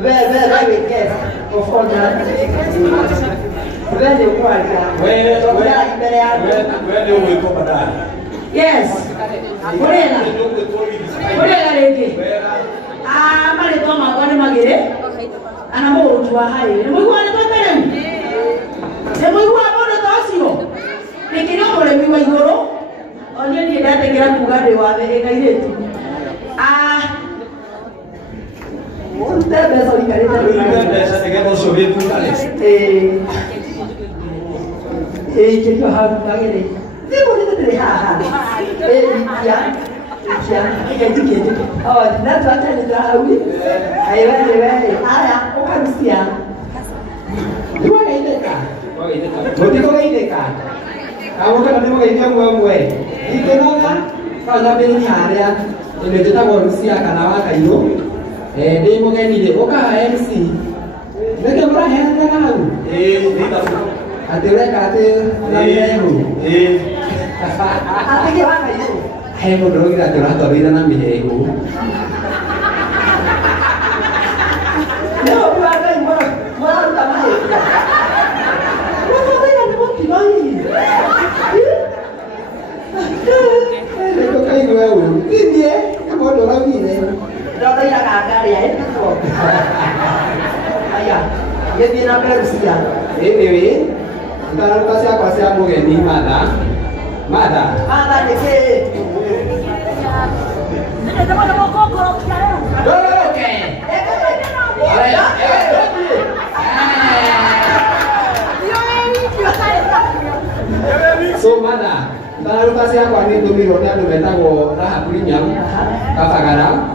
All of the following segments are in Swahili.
very guest of honor. Very quite. Where do we go for that? Yes. Kurela lady. Mali toma kwani magere. Ana mo utwa hai. Mo kwa ndo terem. Mo kwa bono tosio. Nikino mole mi wa igoro. Onye ni date kira kugade wa be ngairetu. Tebe so ikareta. Tebe sa tegemo sobe putales. Kiko haru magere. Debo ni tere ha. Ya. Oh, that's what I said. Ayo. Aya, okarusia. Dua ini kan. Bodi kau ini kan. Kamu kan nanti mau ini mwe. Itu nana. Kau sampai ni hari ya. Ini kita berusia karena apa kayu. Dia mau ini deh. Oka MC. Mereka berapa yang nak tahu? Kita. Ada mereka ada. Apa yang kayu? Hai mo dong kita curhat tori dan ambil ego. Yo, berapa yang mau tambah? Mau tambah yang mau gimana? Itu kayak gue ini ya, kamu dorang ini. Dorang yang agak ya itu kok. Ayah, dia dia nak berusia. Ini, kita kasih apa sih aku ini mana? Mana deke. So mana? Baru kasih aku ini tumironya tu beta go raha prinyam kafagarang.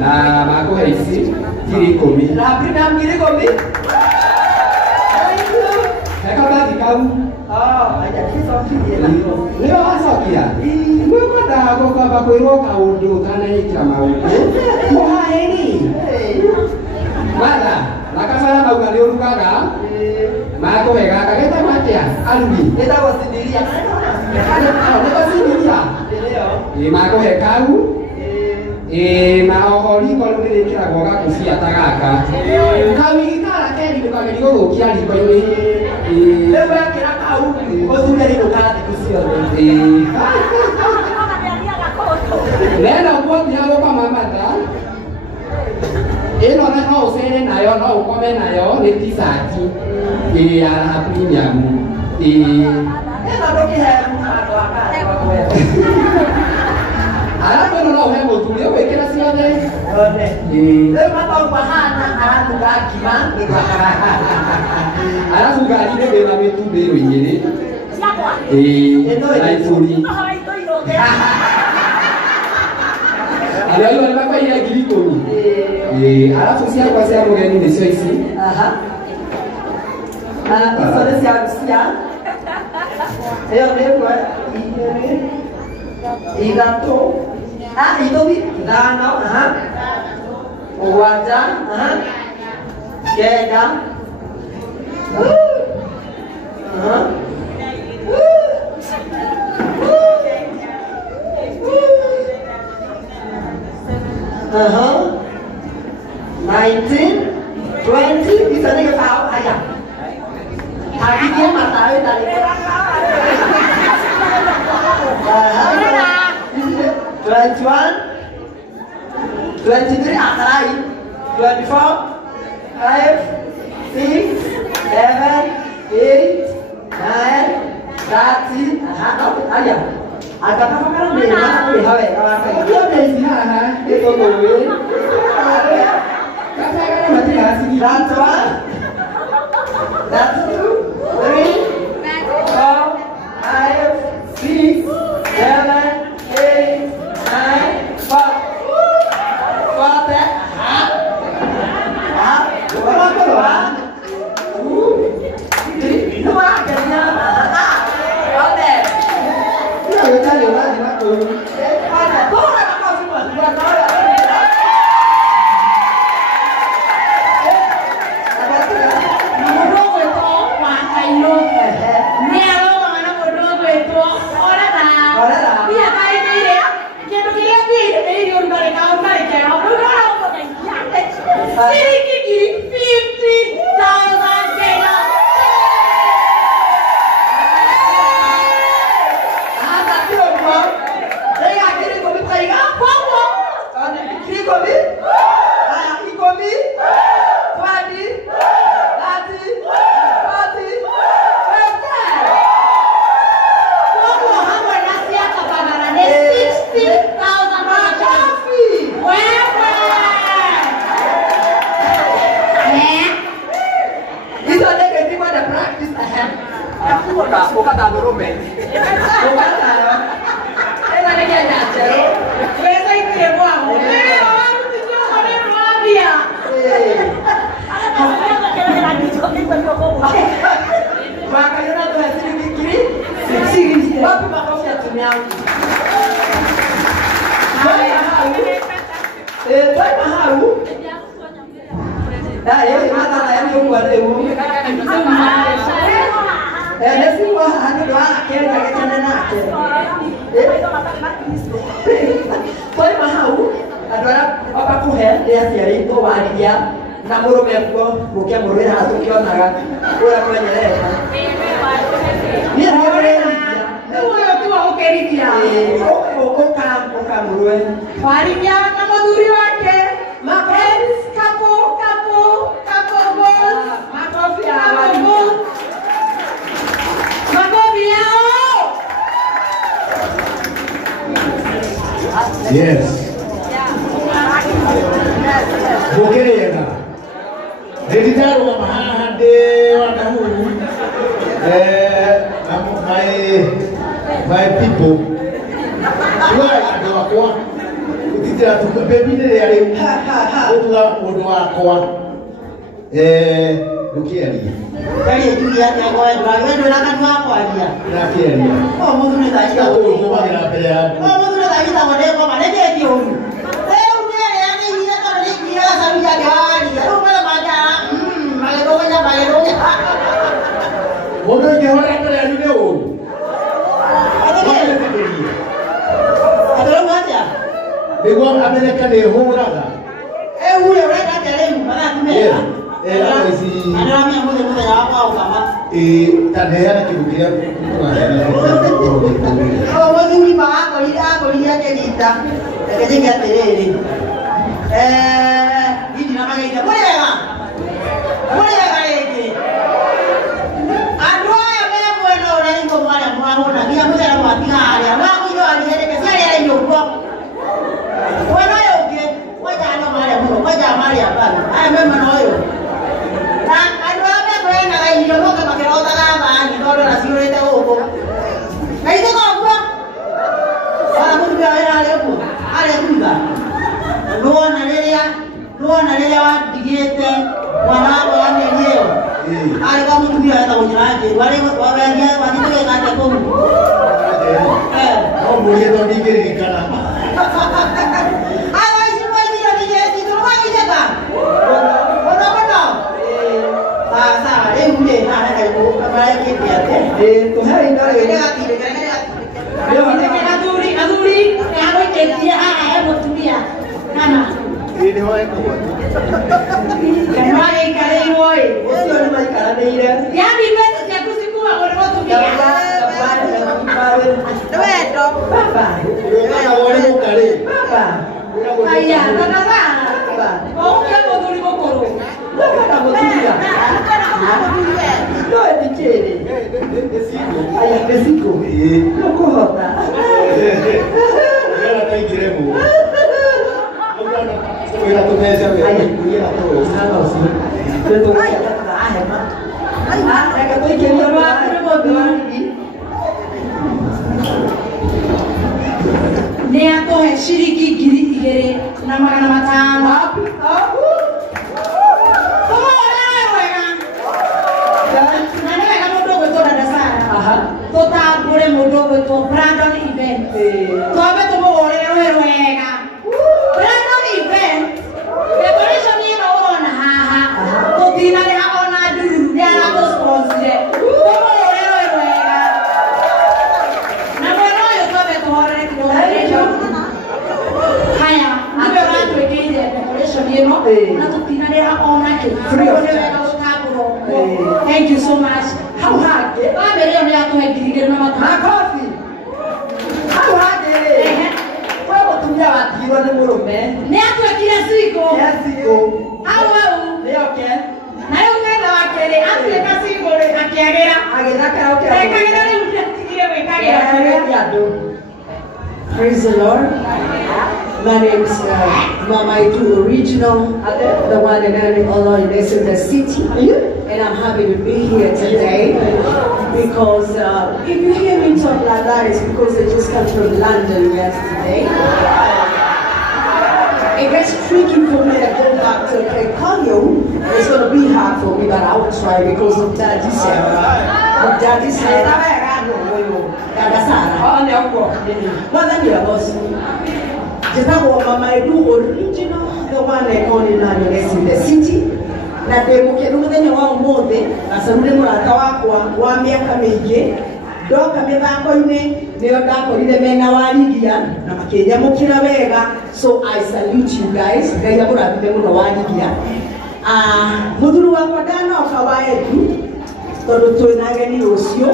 Nah, aku haisi kiri komi. Raha prinyam kiri komi. Heka bagi kamu. Oh, ada kisah dia. Leo asal dia. Mungkin dah aku kau beriro kau dulu kan ini cama itu. Muha ini. Mana? Laka sana kau kali orang kakak. Mak aku heka kakak kita mati ya. Albi. Kita was sendiri ya. Kita sendiri ya. Mak aku heka aku. Mak orang kalau ni kira kau kakak kusi atas kakak. Kami kita lah kali bukan kali kau kira di kau ini. Lepas kira kau, kau sudah di lokal di kusir. Lena buat dia apa mama dah? Orang kau seni nayo, kau komen nayo, lebih sakit. Arah apa ni jamu? Nak pergi hem atau apa? Arah tu orang hem betul dia, kira siapa ni? Lepas tahu bahan, arah tu lagi mana? Arah suka ini bela betul beru ini. Siapa? Lain suri. Ada yang apa yang gili kau ni? Arah sosial pasti aku yang ini sesi. Sosial. Ayo lepas ini. Igato. Itu bi. Danau. Wajah. Keda. Uh-huh. 19, 20, bisa ni kau ayah. Hari dia mata itu tadi. 21, 23 akarai, 24, 5, 6, 7, 8, 9, 30. Ayah. Agak apa kan dia nak boleh hawe kalau saya dia dari sini itu boleh. Kan saya kan mati dah sini. That's 1, that's 2, 3, 4, 5, 6, 7, 8, 9, 10. Kuat Berapa doang? Itu mah akhirnya. Kita lewat di mana tu? Ada. Kau nak kau semua? Bukan kau ya. Bodoh itu pakai lu. Ni aku mana bodoh itu orang dah. Orang dah. Dia kaya ni dia. Dia tu dia ni. Dia orang kaya kau kaya kau. Bodoh aku kaya. Sini Yes. Bukerega. Deditado wa mahande wana huu. My people. Why ado akwa? Ukitira tukabebile ya leo. Otuga odo akwa. Bukiari. Kali julia ya kwa wewe na kanwa kwa dia. Nakiari. Oh mudune da ida. Oh mudune da ida. Oh mudune da ida wale kwa maleke ki onu. Leo ni yangi ida kwa leki ya sabi ya gari. Leo mala maja. Male. Modo ke hora kwa ya ndio. Adoro maja. Bego Amerika ne horaga. Ule weka telemu bana tumea. Ela isi. Adoro mia moja ya hapa au kama. Tadhaya kibukia. Oh, wadi ni ko ida ke dita. Ke jinga terere. Hii na maga ida. Bora yake. Adwa ya memo na unaingo mwana mwana ndia mmoja na mwapiga hali. Mwangu ndio alieleke sasa yale ndio kwa. Wanayo uke. Waja ana mali hapo. Waja mali hapa. Haya mema na wewe. Na adwa memo na ngai ndio kwa makero kama ni ndio na sio leta huko. Na hizo kwa. Wala mtu pia ana leo. Ale kuiba. Luona lelea wa digete wanao wane leo. Ale kama mtu pia hata ujiraje. Wale waangia wanitoe kata komu. Au mwenye ndo digeri kana. Ayo isi mwenye digete tu kwa kijeka. Ona. Sawa, leo mje hana kaipo kama yake pia. To hai ndale. Leo aduri hapo ketia hapo tumia. Kana. Ini hoye kwa. Kama ikale hoye. Sio ni maikara neire. Yaani pesa ya kusikua kwa tumia. Ndio. Baba. Kana wale mukale. Baba. Aya, tata sana. Kwa hiyo muduri mokoro. Baba motulia. Ndio dikere. Aya pesiko. Loko hota. Yala taigiremo. Ila tumeza wewe. Aya kuya to. Sana usi. Ndio kwa tata ahema. Aya kwa kile Ni atoe shiriki ngiri igere na magana matano. Tutambure mundu gwitwo Brandon event. Twabe tumugurire rwega. Brandon event. Decoration ino urona haha. Tutina ni ona nduru ni arato sponsor. Tumugurire rwega. Na mwana uyu twabe tuhorere decoration. Haya, ndio ratwikire decoration ino na tutina ni ona ki. Thank you so much. How hard? Baba leo ni atuhe ngiri na makofi. How hard? Wewe mũtumia watigirwo nĩ mũrũme nĩ atwekire cigo ciacigo au nĩoke na rĩu mwena wa kerĩ atuĩka cigo akĩagĩra agĩthakara ekagĩra rĩu ndatigire gwĩkagĩra andũ. Praise the Lord. My name is Mama Itu Original, the one and only Allah in the city. And I'm happy to be here today because if you hear me talk like that, it's because I just come from London yesterday. It gets tricky for me to go back to Cairo. It's going to be hard for me, but I will try because of Daddy Sarah. Daddy Sarah. Mama Edu Original, the one and only Lioness in the city. Na demuke muthenya wa umothe acaruire murata wakwa wa miaka mingi ndoka mithako-ini nio ndakorire mena warigia na makinyamukira wega, so I salute you guys. Ngai amurathime muno warigia. Muthuru wakwa ndanoka wa Edu tondu twina ageni rucio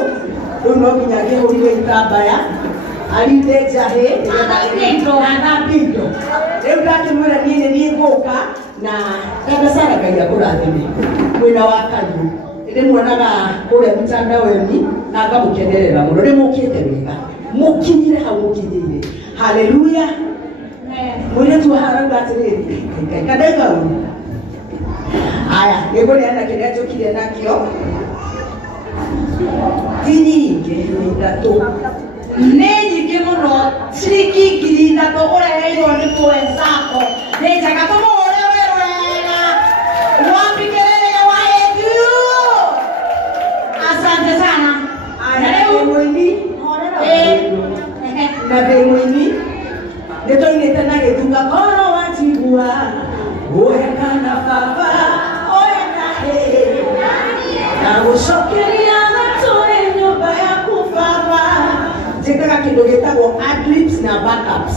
riu no nginya ngihurire itambaya arinde njahi bindo riu ndakimwira nie ni nguka na kada Sara Ngai akurathime mwina wa kanyu indi muonaga kuria mtandaoni na ngamukenerera muno ri mukite wega mukinyire hau mukinyire. Haleluya. Mwine tu haranga atiriri kadaigaru aya niguriana kiria njukire nakio nyingi itatu nĩ nyingĩ mũno ciringi ngiri ithatũ ũreheirwo nĩ mwenzako nĩ njega tũmũhũre wega wapi kelele wa Edu. Asante sana. Na rĩu mũini na ndĩ mũini nĩ tũinĩte na gĩthunga koro watigua ũheka na baba ũheka na gũcokeria gatũre nyũmba yaku baba. Jikaga kindo gitagwo adlibs na backups.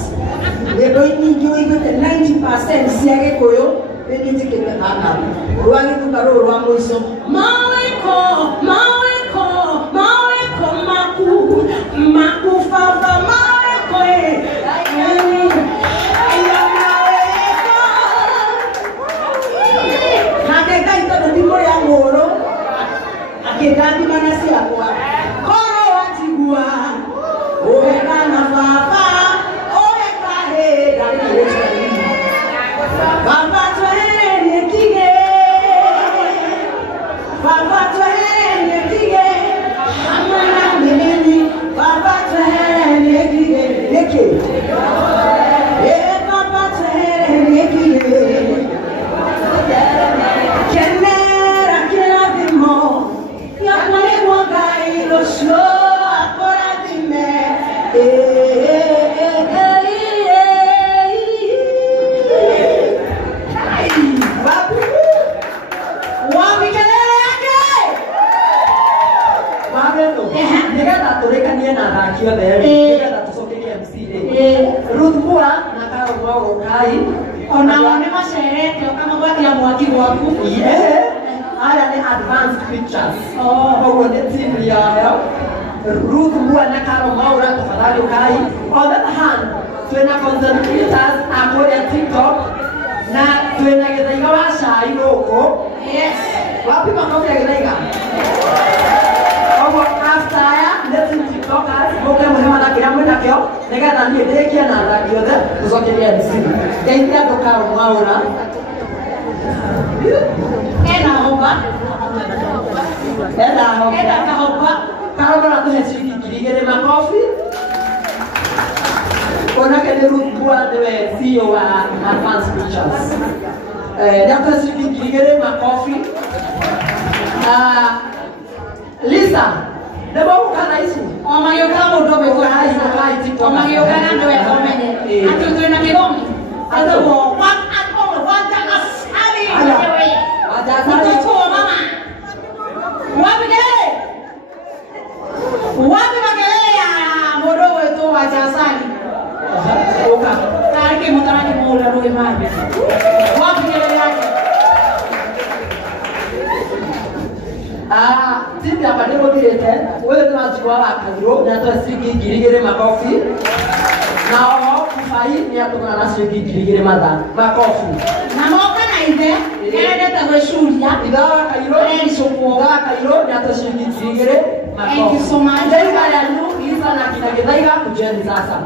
Wendo nyingi wiguite 90% cia Gikuyu nĩ njikite backup. Rwa gĩthunga rũrũ rwa mũico maweko maku baba maweko Nake Ngai tondũ ti mũrĩa mũrũ akĩndathimana ciakwa koro watigua ũheka na baba ũheka baba twehererie kige baba twehererie kige hamwe na mĩnini baba twehererie kige nĩkĩ baba twehererie kige kenera kĩrathimo gĩakwa nĩguo Ngai rũciũ akũrathime. Nigetha tũrĩkanie na athaki othe nigetha tũcokerie MC Ruth Mbua na Carol Mauro Kai onao nĩ macerete ũkamagwatia mwaki gwaku aya nĩ advanced pictures koguo nĩ timu yao Ruth Mbua na Carol Mauro tafadhali Kai. On the other hand twĩna content creators a kũrĩa TikTok na twĩna Gĩthaiga wa cai gũkũ wapi makofi ya Gĩthaiga. After aya nĩ team TikTokers mũke mũhema na kĩrĩa mwĩnakĩo nĩgetha niĩ ndĩrĩkie na athaki othe tũcokerie MC. Ngeithia andũ Carol Maura ena homba ena kahomba Carol Maura tũhe ciringi ngiri 2 makofi. Onake nĩ Ruth Mbua nĩwe CEO wa Advanced Pictures nĩatũhe ciringi ngiri 2 makofi. Lisa Debo ukana isu. Oma yoka mudo beko hai na TikTok. Oma yoka na ndo ya komene. Atu tu na kidomi. Atu wo wat ako wanta asali. Wewe. Atu tu mama. Wapi gele? Wapi magele ya mudo wetu wa jasali. Oka. Kari mutana ni mola roe mai. Wapi gele yake? Timu ya Padre Modirete, wewe tunachukua wakadro na tuasiki ngiri makofi. Na Fai ni atũmana na ciringi ngiri igĩrĩ mathaa makobu. Na moka na ithe, nĩarendete gwĩcuria. Ithe wa Kairũ, Ericũkwo. ithe wa Kairũ nĩ atũ ciringi ngiri igĩrĩ makobu. Thank you so much. Ndaiga rĩanyu Isa na kina Gĩthaiga kujeni sasa.